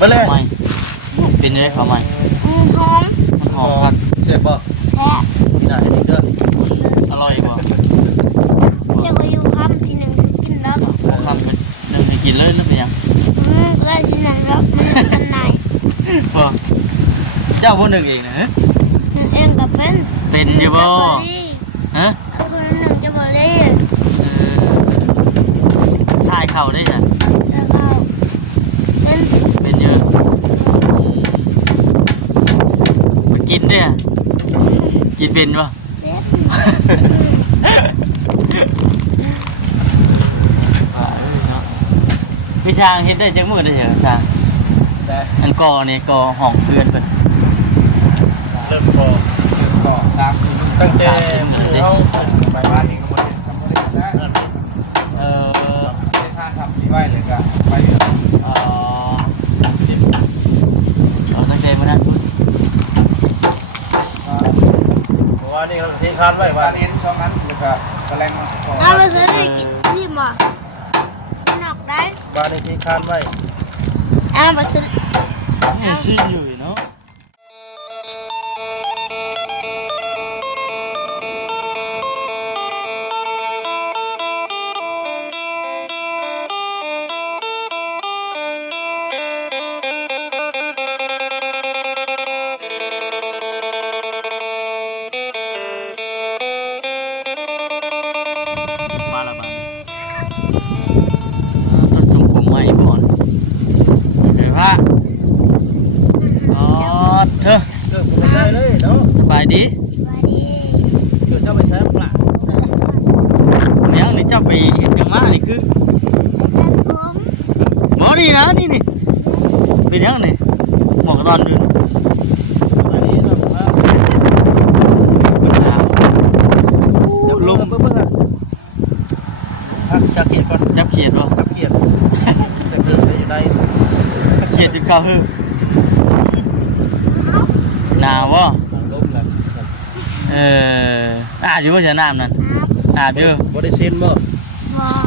มาเลย ไม่เป็นยังไงเขาใหม่ หอม มันหอมครับ เจ็บบ่ แซ่บ นี่น่าให้จริงเด้อ อร่อยกว่า เดี๋ยวไปอยู่คำทีหนึ่งกินแล้ว พอคำเป็นหนึ่งให้กินเลยนึกเป็นยัง ก็ทีหนึ่งแล้วมันไหน พอเจ้าผู้หนึ่งเองนะฮะ เองกับเป็น เป็นอยู่บ่ฮะ คนหนึ่งจะบอกเลย ชายเข่าได้จ้ะ แล้วก็เป็น เป็นเยอะมากินเนี่ยกินเป็นป่ะ เล็ด พี่ช้างเฮ็ดได้จังมือได้เหรอช้าง ได้ อันกอนี่กอห้องเพื่อนเพิ่น เริ่มพอ ต่อตาม ตั้งแต่เฮา ไปบ้านนี้ก็บ่ได้ทำบ่ได้ได้ เออ ถ้าทำที่ไว้เลยก็ไป เอาตั้งใจมานั่นพุ่น เพราะว่านี่เราเทคานไว้ว่า บ้านเอ็นช่องนั้นแล้วก็กระแลงมาขอ เอาไปซื้อได้กินที่หมอหนอกได้ บ้านนี้เทคานไว้ เอาไปซื้อ ยังชินอยู่เนาะมาละบ้านตัดส่งผมใหม่ก่อนเดี๋ยวพระอ๋อเธอ เริ่มไปใช้เลยเนาะ สบายดี สวัสดี เกิดเจ้าไปใช้ปลา เลี้ยงนี่เจ้าไปเห็นกันมานี่คือ ผม หมอนี่นะนี่เป็นยังนี่หมอกระตอนอยู่ อันนี้เนาะว่า คุณอา ลมเบิ่งอ่ะพักชาเกียรก่อน จับเขียดวะ จับเกียรแต่เกิดไปอยู่ใน เขียดจนเข้าหึหนาววะ ลมน่ะ อาบอยู่ว่าจะน้ำนั่นอาบอยู่ บ่ได้เซ็นบ่ บอก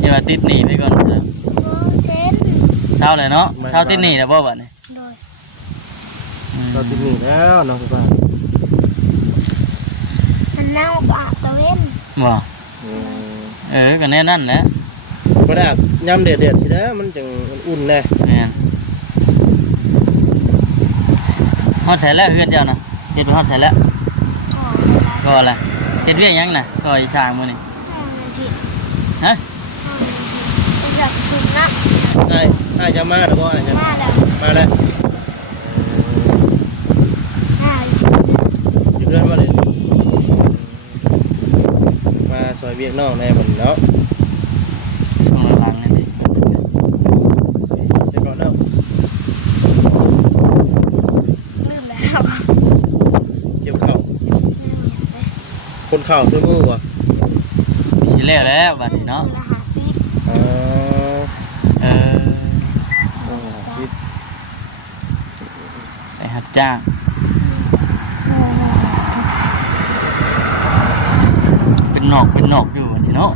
อย่ามาติดหนีไปก่อน เซน เช้าเลยเนาะเช้าติดหนีนะบ่บัดนี้ โดย เราติดหนี้แล้วน้องป้า มันเน่าปากตะเว้น บ่ก็แน่นั่นแหละ บ่ได้ยามเด็ดๆสินะมันจังอุ่นแน่ แม่นฮอดใส่แล้วเฮือนเจ้านะเฮ็ดไปฮอดใส่แล้ว ขอ ก็อะไรเฮ็ดเวียกหยังน่ะซอยสร้างมื้อนี้ ผิด ฮะ เป็นแบบชุดนะ อ้ายจะมาหรือบ่อ้ายจะ มาแล้ว มาแล้ว อ่า อยู่เพื่อนบ่ได้มาซอยเวียกน้องแน่บัดเนาะ ช่วงหลังๆนี่ดิ เดี๋ยวก่อนเนาะ ลืมแล้ว เกี่ยวข้าวคนข้าวด้วยมือว่ะ มีสิแล้วแล้วบัดนี้เนาะ รหัสซิ อ๋อ เออ สิ ไปรับจ้างเป็นนอกอยู่บัดนี้เนาะ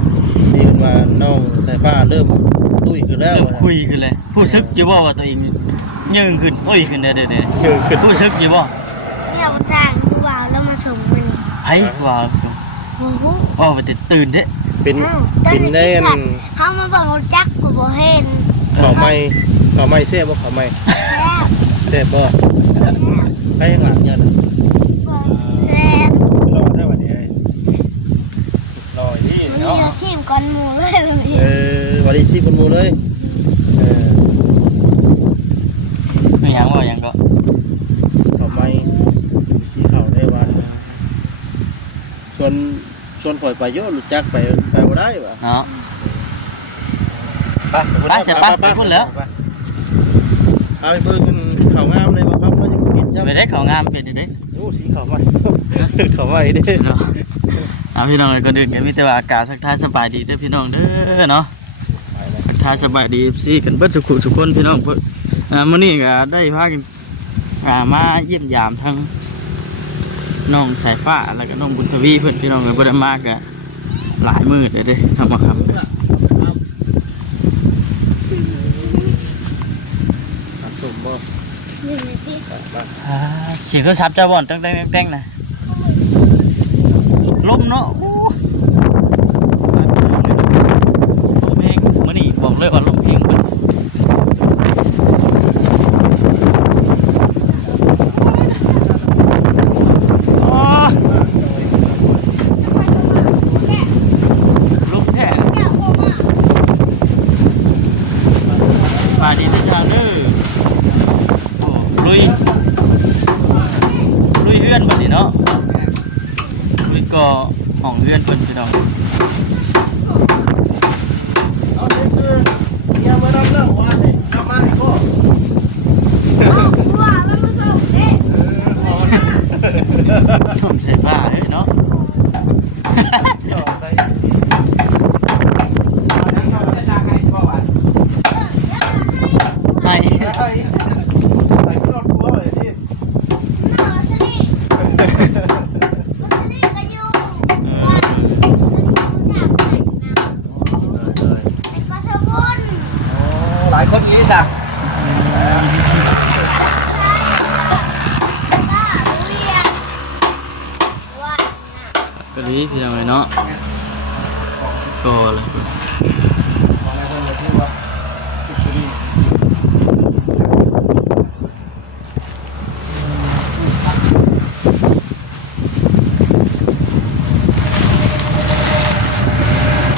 สิเพิ่นว่าน้องสายฟ้าเริ่มตุ้ยขึ้นแล้ว เริ่มคุยขึ้นเลยผู้ซึกอยู่บ่ว่าตัวเองยืนขึ้นตุ้ยขึ้นเด้อ เกิดขึ้น ผู้ซึกอยู่บ่ เนี่ยวันจ้างผู้บ่าวแล้วมาส่งมานี่ ไผว่า โอ้โห ว่าไปตื่นเด้ เป็นเป็นได้อัน เขามาบอกรถจักรกูบอกเห็น ข้าวไม้เสียบ่ข้าวไม้ แล้ว เสียบ่ไปข้างหลังเนี่ยนะ แล้ว รอได้วันนี้รอที่ มัน เนาะ มีอาชีพก่อนหมูเลยเลย วันนี้สิบนหมู่เลยเออ ไม่หยังว่าหยังก็ ข้าวไม้สีข้าวได้ว่าส่วนปล่อยไปโยรู้จักไปบ่ได้ว่ะ เนาะ ไป ไปเสร็จปะไปพุ่นแล้ว เอาไปเบิ่งข้าวงามเลยว่าครับมันยังปิดจ้ะ ไปได้เขางามเปลี่ยนเด้ โอ้สีข้าวไม้ข้าวไม้เด้ เนาะเอาพี่น้องเลยก็ดึกเดี๋ยวมีแต่ว่าอากาศทักทายสบายดีเด้อพี่น้องเด้อเนาะทักทายสบายดีซี่กันเบิดทุกคนพี่น้องเพิ่นมื้อนี้ก็ได้พากันมาเยี่ยมยามทั้งน้องสายฟ้าแล้วก็น้องบุญทวีเพิ่นพี่น้องก็บ่ได้มาก็หลายมื้อเด้ทำมาคำ บ่ นี่นี่ที่ สิคือซับเจ้าบ่อนตั้งๆนะลมเนาะโอ้ลมเองมื้อนี้บอกเลยว่าลมเองเบิดอ๋อลมแท้ แก้วโคม่า ป่าดีทุกทางเด้อโอ้ลุยเฮือนบัดนี้เนาะลุยก่อห้องเฮือนเพิ่นพี่น้อง เอาเด็กคือเนี่ยมารับเรื่องว่าเนี่ยทำมาให้พ่อ ว่ามันไม่ส่งเด้ ชมใส่ผ้าเฮ้ยเนาะ ใส่เอาน้ำเข้าไปจ้างให้พ่อว่า ให้ ใส่รถหัวเลยที่ นอสนี่มันนี่ก็อยู่ว่าฉันอยากแต่งงานเป็นกสมุน หลายคนอีสัก ป้าเรียนว่าน่ะ ก็ดีพี่น้องเนาะก็เลย ของอะไรคนที่ว่าติดอยู่นี่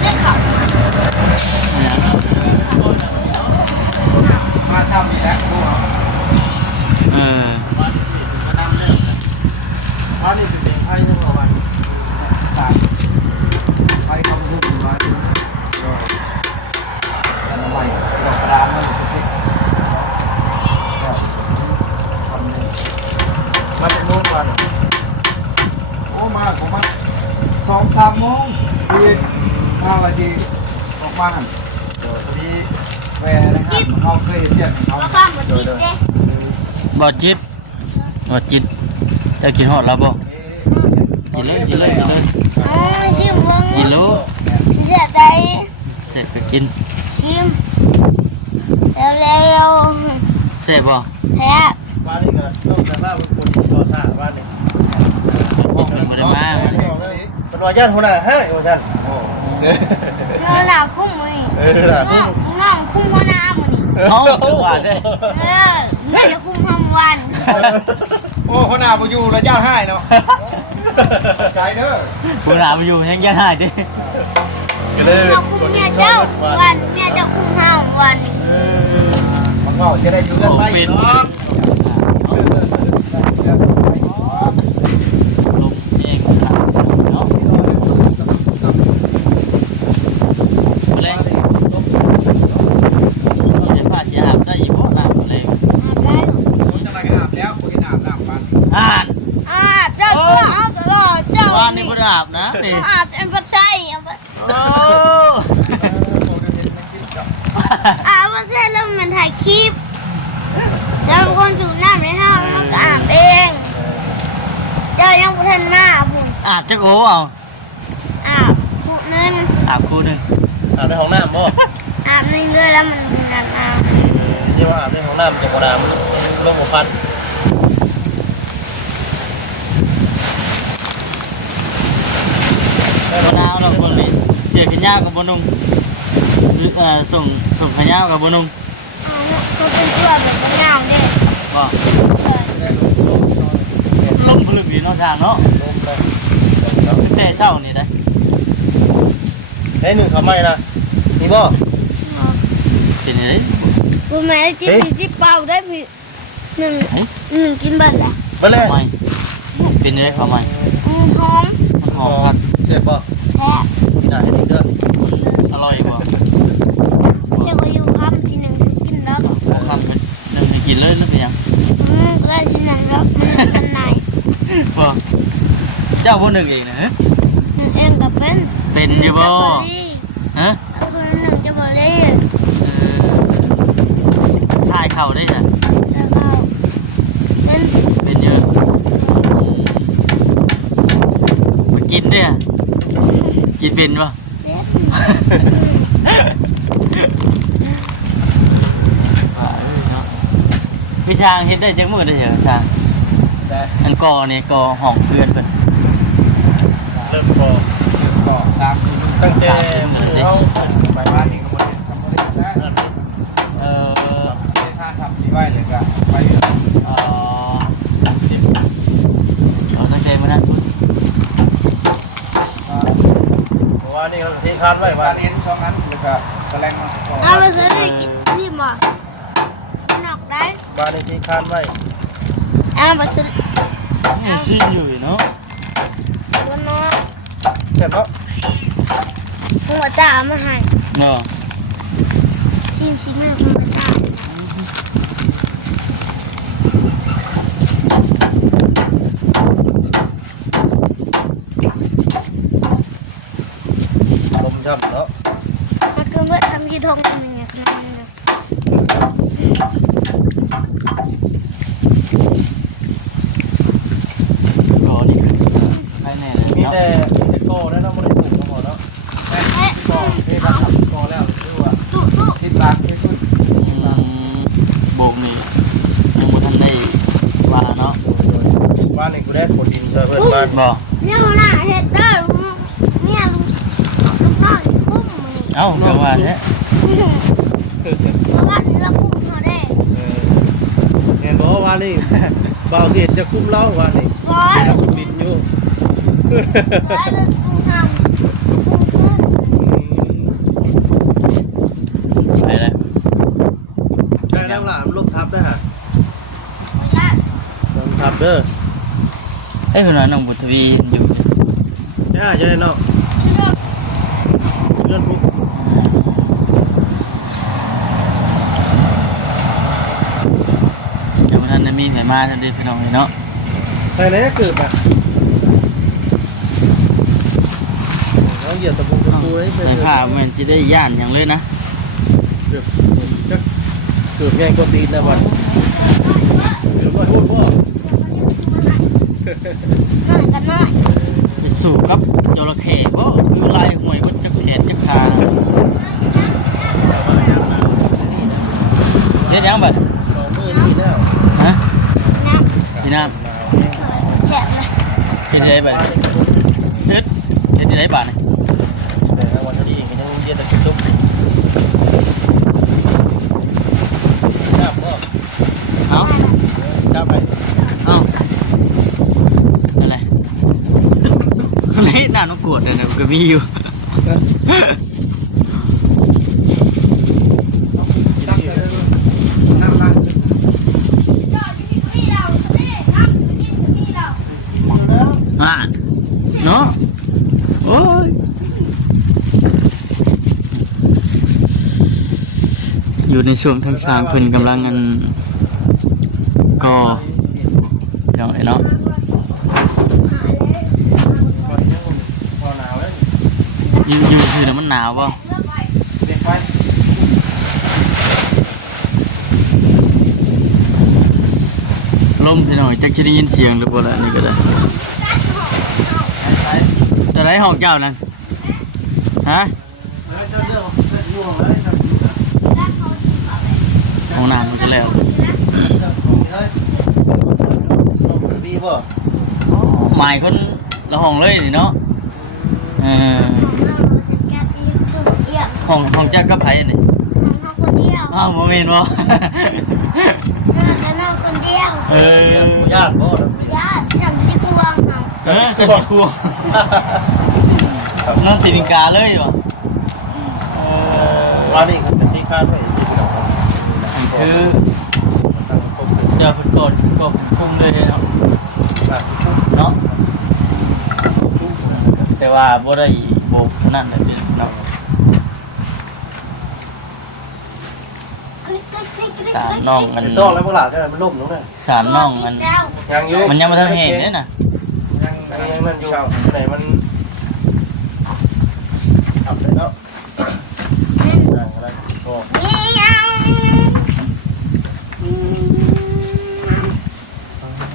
ได้ข่าว มาทำอีกแล้วดูเอา เออ อันนี้เป็นเสียงไพ่ใช่ไหมวันตายไพ่เขาพูดถึงว่าอันใหม่ดอกกระดานมันเป็นมาเป็นโน่นวันโอ้มาผมมา2-3 โมงที่5 นาทีออกมาหันพอดีแวร์นะครับเขาเคยเรียนเขา ว่าข้ามมาติดเด้ บ่จิตจะกินฮอดแล้วบ่กินเลย ชิมมึง กินแล้ว เสียใจ เสร็จก็กิน ชิมเร็ว เสร็จบ่ ๆแท้ บ้านนี้ก็ต้องแต่ว่าเป็นคนที่ต่อท่าบ้านนี้ กินมันบ่ได้มามัน เป็นว่าญาติหัวหน้าให้โอ้ท่านโอ้ เนื้อหนาคุ้มมือนี่ ล่ะ น้องคุ้มหัวหน้ามือนี่ เฮาจังหวะเด้ แม่จะคุ้มทั้งวัน โอ้หัวหน้าบ่อยู่แล้วญาติให้เนาะใจเด้อ ผู้หลามาอยู่แฮงยันหายดิ ก็เลย เราคุ้มเมียเจ้าวันเมียจะคุ้มห้าวัน มันก็จะได้อยู่กันไปเนาะ ลงเองเนาะแรงนี่ผ้าสิอาบได้อีบ่น้ำแรง ได้ ผมจะไปอาบแล้วผมจะอาบน้ำบ้าน อ่าน เจ้าเอาตลอดเจ้า บ้านนี่บ่ได้อาบนะนี่ อาบเป็นปัจจัย โอ้ อาบปัจจัยแล้วมันถ่ายคลิปแล้วคนสูบน้ำในห้องมันก็อาบเองเจ้ายังพัฒนาบุญ อาบจักโอ้เอา อาบคู่นึง อาบคู่หนึง อาบในห้องน้ำบ่ อาบนึงเลยแล้วมันนาน ใช่ว่าอาบในห้องน้ำจะบ่น้ำเรื่องบ่พัน มะนาวเราเบิ่งนี่เสียขี้ยาวกับบ่นุ่งส่งขี้ยาวกับบ่นุ่ง เขาเป็นเพื่อนแบบเงาเด็ก บ่ลมพลึกนี่เนาะทางเนาะตั้งแต่เช้านี่ได้ ได้หนึ่งทำไมนะนี่บ่ เป็นไง กูแม่ที่เป่าได้พี่หนึ่งกินบัตรละ มาเลย ทำไมเป็นไงเขาใหม่ หอม มันหอมครับ เจ็บบ่ แท้ พี่นายให้ติ๊กเด้อ อร่อยบ่ เจ้าก็อยู่คำทีหนึ่งกินแล้ว บ่คำเป็นนึงให้กินเลยนึกเป็นหยัง ก็ได้ทีหนึ่งแล้วมันไหน บ่เจ้าบ่นึกเองนะฮะ เองกับเป็น เป็นอยู่บ่ฮะ คนหนึ่งจะบอกได้ ชายเข่าได้จ้ะ แล้วก็เป็น เป็นเยอะมากินเด้อกินเป็นบ่ เด็ก เ พี่ช้างเฮ็ดได้จักมื้อได้เหรอช้าง แต่ อันก่อนี่ก่อห้องเพื่อนเพิ่น เริ่มพอ เดี๋ยวก็ตามที่ ตั้งแต่มื้อเฮา ไปบ้านนี้ก็บ่ได้ทำบ่ได้นะ เออ ถ้าทำที่ไว้เลยก็ไป เอาตั้งใจมื้อนั้นพุ่น เพราะว่านี่เราเทคานไว้ว่า บ้านนี้ช่องนั้นแล้วก็แสลงมาขอ เอาไปซื้อได้กินที่หมอหนอกได้ บ้านนี้เทคานไว้ เอาไปซื้อ ยังชินอยู่เนาะ วันนอน แค่เนาะ หัวจ่ามาให้ เนาะ ชิมแม่หัวจ่า ลมช่ำเนาะ มันคือเมื่อทำยีทงมันยังไงขนาดนี้นะ ก่อนี่ไปแน่เลย มี เนาะ แต่โก้แล้วเนาะบ่ได้ปลูกเนาะเนาะ เอ๊ะ ก็ที่เราทำก็แล้วคือว่า ตุ๊ตุ๊ ที่ร้านที่คุณ โบกนี่ยังบ่ทันได้ว่าเนาะ บ้านนี่กูได้คนดินช่วยเพื่อนบ้าน บ่ เนี่ยหัวหน้าเฮ็ดได้เนี่ยลูกน้อยคุ้มมันนี่ เอ้าก็ว่าแท้ เพราะว่าเราคุ้มเขาได้ เห็นบอกว่านี่บ่าวเกียรติจะคุ้มเล่าว่านี่ ร้อย เราสุดินอยู่ ร้อยเราคุ้มทำคุ้มขึ้น ไปแล้ว ได้แล้วล่ะมันลบทับได้ฮะ ไม่ได้ ลบทับเด้อ เอ้ยเพิ่นว่าน้องบุตรวีอยู่ ใช่จะได้เนาะเลื่อนปุ๊บ เดี๋ยวบ่ทันได้มีไผมาทันได้พี่น้องเนาะ ใช่แล้วเกิดอ่ะน้องเหยียบตะปูตะปูเลย ใส่ผ้าเหมือนสิได้ย่านหยังเลยนะ เกือบใหญ่กว่าตีนนะวันเกือบว่าโทษพ่อ หน่อยกันหน่อย ไปสู่กับจระเข้บ่คือลายหวยบ่จักแขนจักขาเฮ็ดหยังบัด สองมือนี่แล้ว ฮะ นะ พี่น้ำ แถบเลย เฮ็ดได้บัดเฮ็ดได้บัดนี่ แต่วันนี้เองก็ยังเย็นแต่ซุปจับพ่อ เอ้า จับไป เอ้าอะไรอะไรน่านกวดเนี่ยนะก็มีอยู่ ตั้งใจเลยนั่งร้าน จอดที่นี่เราใช่ไหมครับที่นี่เรา อ่าเนาะโอ้ยอยู่ในช่วงทางสร้างเพิ่นกำลังกันก็เดี๋ยวไอ้เนาะ พอหนาวแล้ว อยู่คือแล้วมันหนาวป่ะ เด็กไป ลมพี่น้อยจักจะได้ยินเสียงหรือเปล่าล่ะนี่ก็ได้จะได้ห้องเจ้านั่นฮะ เจ้าเรื่องห่วงเลยครับ ห้องน้ำมันก็แล้ว ดีป่ะ หมายคนละห้องเลยนี่เนาะเออห้องเจ้ากับไผนี่ คนเดียว อ้าวบ่แม่นบ่ จะนอนคนเดียว เออ ญาติป่ะ ญาติฉันชิควงเขา เออจะมีครัวนั่นตีนิงกาเลยบ่เออ วันนี้เป็นที่คาดไว้ คือเดี๋ยวเพิ่นกดคุมเลยเนาะเนาะแต่ว่าบ่ได้โบกเท่านั้นแหละพี่เนาะสามน้องมัน ต้องแล้วพวกหลานก็มันล่มลงเลย สามน้องมัน ยังอยู่ มันยังบ่ทันเห็นเด้น่ะ ยังนั่นอยู่ไหนมันทำได้แล้วอะไรก็ นี่ยัง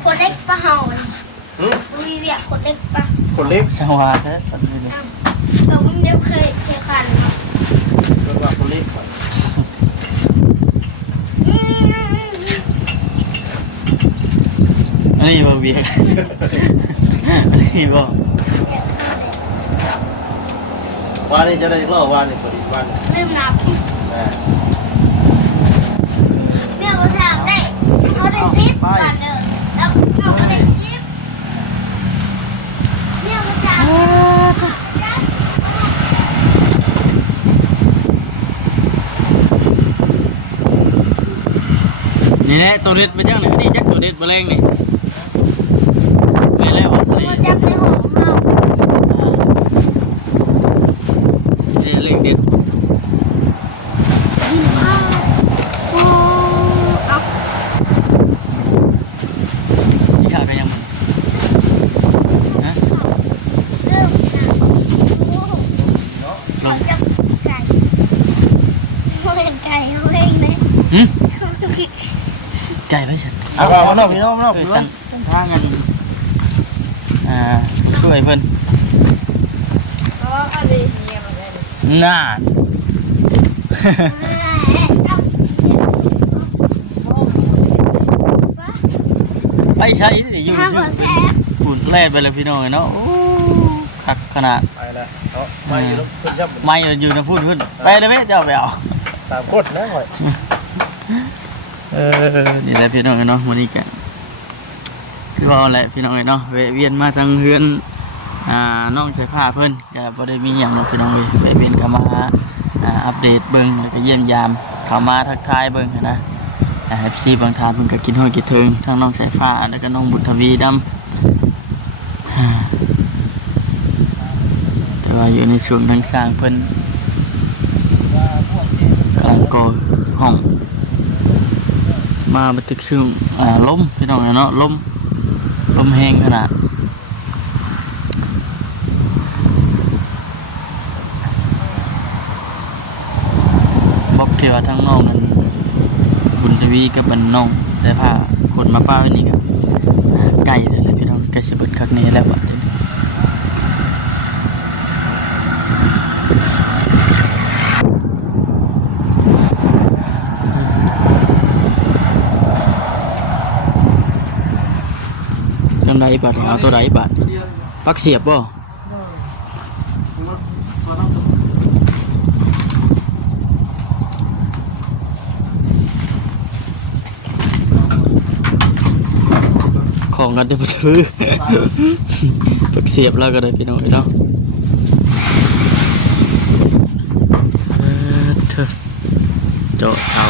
คนเล็กปะเห่ามีเรียกคนเล็กปะ คนเล็ก สวัสดีครับ ผมเดียวเคยขัน เรียกว่าคนเล็ก เ อันนี้บ่เบียกอันนี้บ่ วันนี้จะได้เล่าวันนี้พอดีวัน ลืมนับ แม่ เนี่ยภาษาได้เขาได้ซิปก่อนเด้อแล้วเขาก็ได้ซิปเนี่ยภาษา นี่แหละตัวเล็ดไปจังไหนนี่จักตัวเล็ดบ่แรงนี่แม่แล้วว่าซะ เขา นี่ จับในห้องเขา นี่เล็กเด็ด โอ้เอา อีกข้าก็ยังมันฮะ เริ่มนะโอ้เขาจับไก่เขาเป็นไก่เขาเองเลย หึไก่ไว้ฉัน เอาเอาน้องพี่น้องน้อง เออ พี่น้อ ตั้ ง งทางกันช่วยเพิ่นน่า ไปใช้ได้อยู่ ถ้าบอแซ่บ ฝุ่นแล่ไปเลยพี่น้องเนาะโอ้คักขนาด ไปแล้วเอาไม่ลูกขึ้นย่ำ ไม่อยู่นะพูดไปเลยไหมเจ้าไปเอา ตามกดนะหน่อย นี่แหละพี่น้องเนาะวันนี้กันคือว่าอะไรพี่น้องเนาะเวียนมาทางเฮือนน้องใส่ผ้าเพิ่นก็บ่ได้มีอย่างเนาะพี่น้องเลยเวียนก็มาอัปเดตเบิ่งแล้วก็เยี่ยมยามเข้ามาทักทายเบิ่งนะFC บางทานเพิ่นก็กินห้อยกินเทิงทั้งน้องสายฟ้าแล้วก็น้องบุญทวีดำแต่ว่าอยู่ในช่วงทางสร้างเพิ่นกำลังก่อห้องมาบันทึกซึ่งลมพี่น้องเนาะลมแห้งขนาดบอกเทว่าทั้งน้องนั้นบุญทวีกับบันน้องได้พาคนมาป้าไว้นี่ครับไก่เลยพี่น้องไก่สะบัดคักนี้แล้วบัดนี้ลำไดบัดเอาตัวใดบัดปักเสียบบ่ของกันเดี๋ยวไปซื้อ ปักเสียบแล้วก็ได้พี่น้องเนาะเถอะเจาะเสา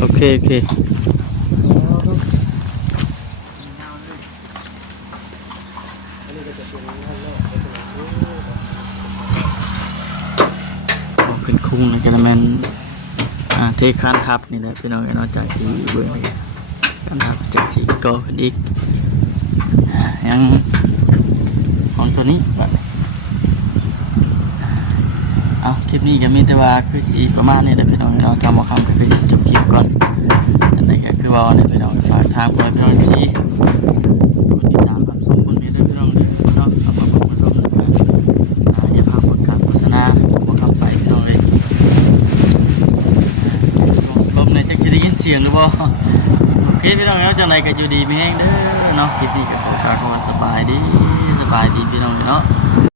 โอเคขึ้นคุ้งนะกระแมนเทคานทับนี่แหละพี่น้องเนาะจากที่เบื้องนี้คานทับจากที่ก่อขึ้นอีกยังของตัวนี้บัดเอาคลิปนี้ก็มีแต่ว่าคือสีประมาณนี้แหละพี่น้องเราทำมาคำก็คือจบคลิปก่อนอันนี้ก็คือว่าเนี่ยพี่น้องฝากทางไปพี่น้องสีติดตามรับชมคนนี้ด้วยพี่น้องเลยพี่น้องสำหรับผู้ชมนะครับอย่าพลาดการโฆษณาตัวคำไปพี่น้องเลยลมในจะได้ยินเสียงหรือเปล่าโอเคพี่น้องแล้วจังไรก็อยู่ดีไม่แห้งเด้อเนาะคลิปนี้ก็ขอสบายดีพี่น้องเนาะ